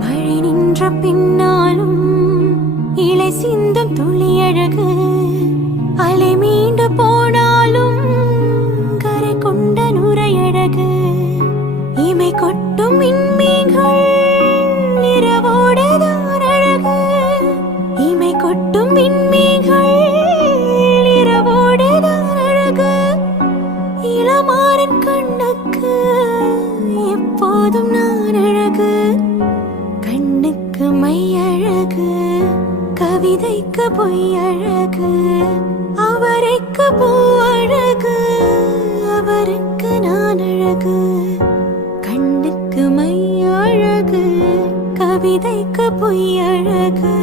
மழை நின்ற பின்னாலும் இலை சிந்தும் துளி அழகு, அலை மீண்டு போனாலும் கரை கொண்ட நுரையழகு. இமை கொட்டும் விண்மீன்கள் இரவோடுதான் அழகு, இமை கொட்டும் விண்மீன்கள் இரவோடுதான் அழகு. இளமாறன் கண்ணுக்கு எப்போதும் நான் அழகு, கண்ணுக்கு மை அழகு, கவிதைக்கு பொய் அழகு. அவருக்கு பூ அழகு, அவருக்கு நான் அழகு, கண்ணுக்கு மை அழகு, கவிதைக்கு பொய் அழகு.